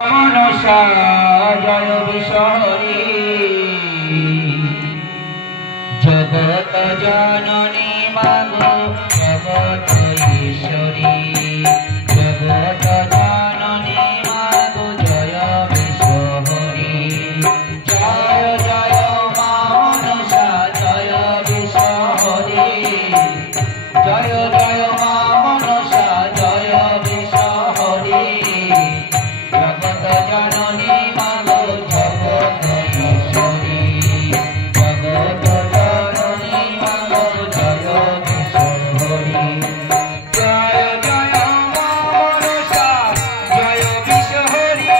मनसा जय विषहरी जगत जननी मागो जगत ईश्वरी जगत जननी मागो जय विषहरी जय जय मा मनसा जय विषहरी जय जय मा मनसा जय विषहरी जगत जननी मागो जगत ईश्वरी जगत जननी मागो जय विषहरी जय जय मा मनसा जय विषहरी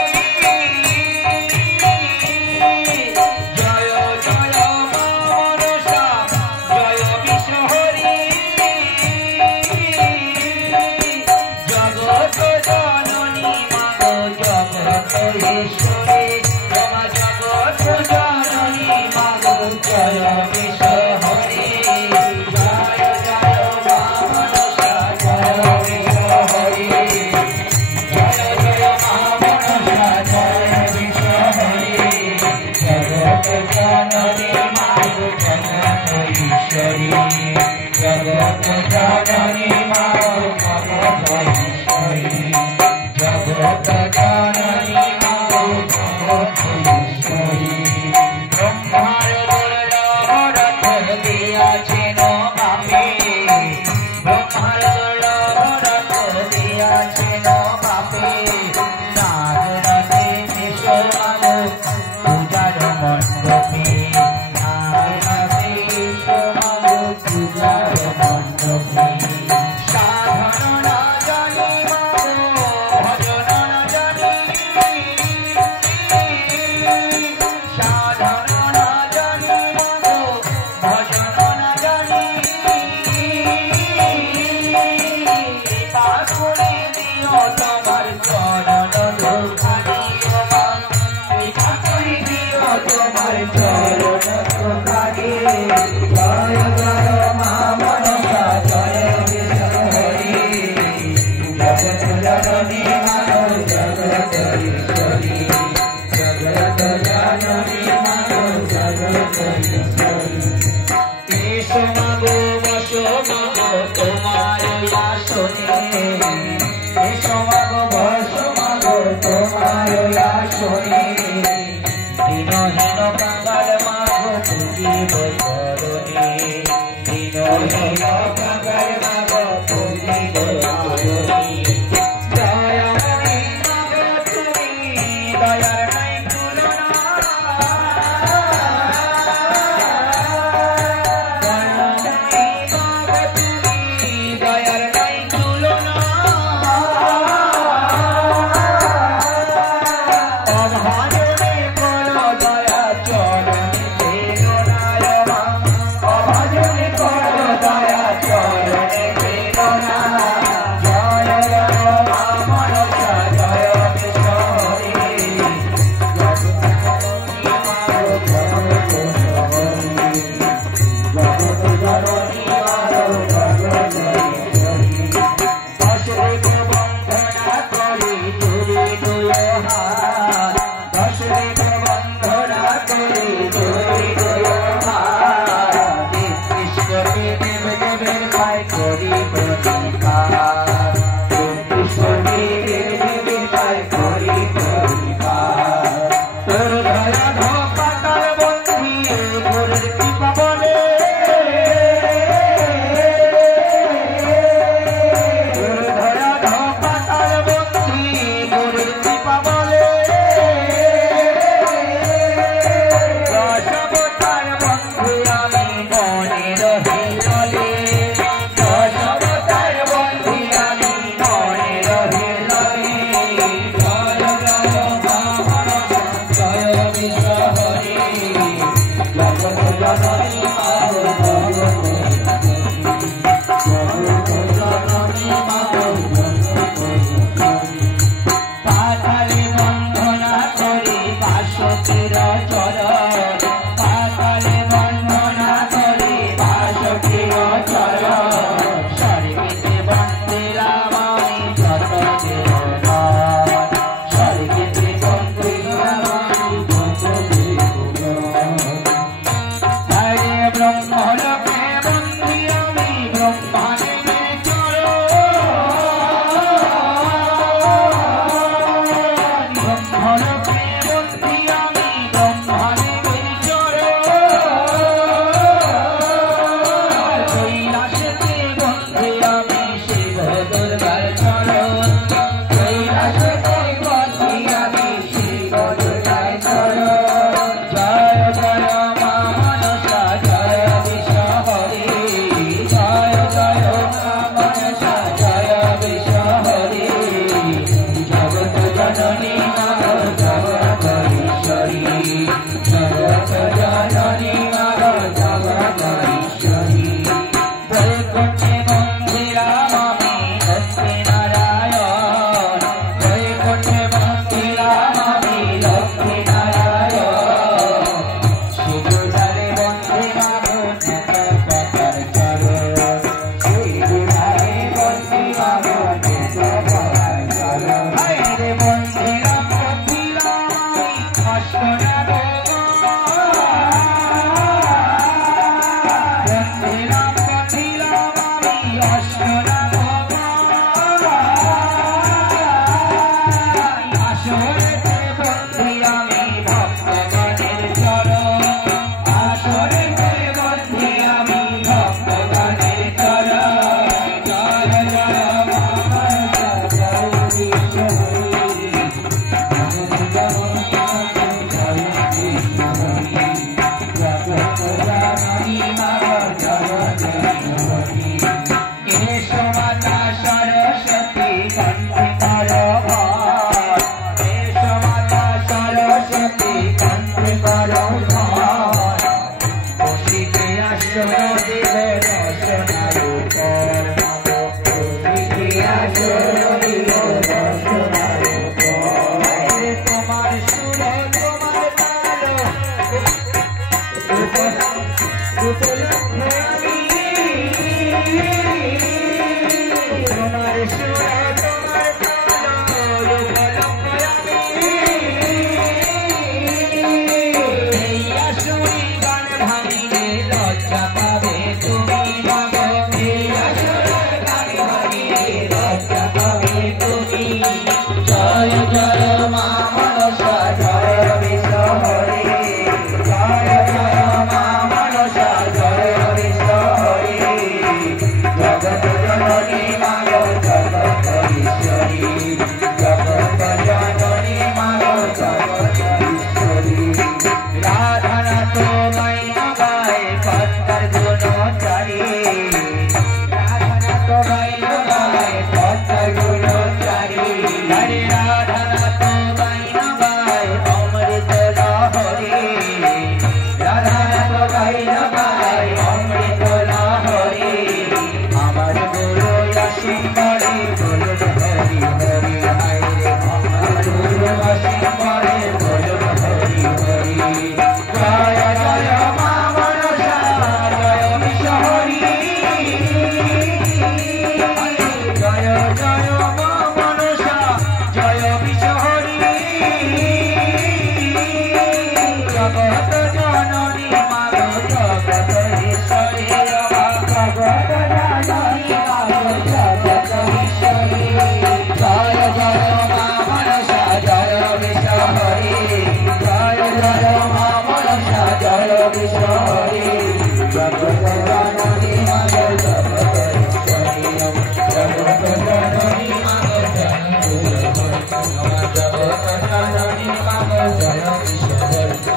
जय जय मा मनसा जय विषहरी जगत जननी मागो जगत ईश्वरी रमा जगत जननी मागो जय विषहरी जय जय मा मनसा जय विषहरी जय जय मा मनसा जय विषहरी जगत जननी मागो जगत ईश्वरी जगत जननी मागो जगत ईश्वरी जगत जननी मागो जगत ईश्वरी ब्रह्मार दुर्लभ रथ दियाছেন বাপে ब्रह्मार दुर्लभ रथ दियाছেন বাপে নাগ রাতে এসো মাগো পূজার মণ্ডপে নাগ রাতে এসো মাগো পূজার মণ্ডপে সাধন না জানি মাগো ভজন না জানি সাধন না জানি মাগো ভজন না জানি কৃপা করে দিও তোমার চরণ দুখানি ও মা কৃপা করে দিও তোমার চরণ দুখানি জয় জয় মা মনসা জয় বিষ্ণুহরি জগত জননী মাগো জগত ईश्वरी जगत जननी मागो जगत ईश्वरी एसो मागो बसो मागो তোমার আসনে एसो मागो बसो मागो তোমার আসনে দীনহীন কাঙ্গাল মাগো পুজিব চরণে দীনহীন কাঙ্গাল মাগো পুজিব চরণে দয়াময়ী মাগো তুমি দয়ার নাই তুলনা দয়াময়ী মাগো তুমি দয়ার নাই তুলনা অভাব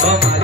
Oh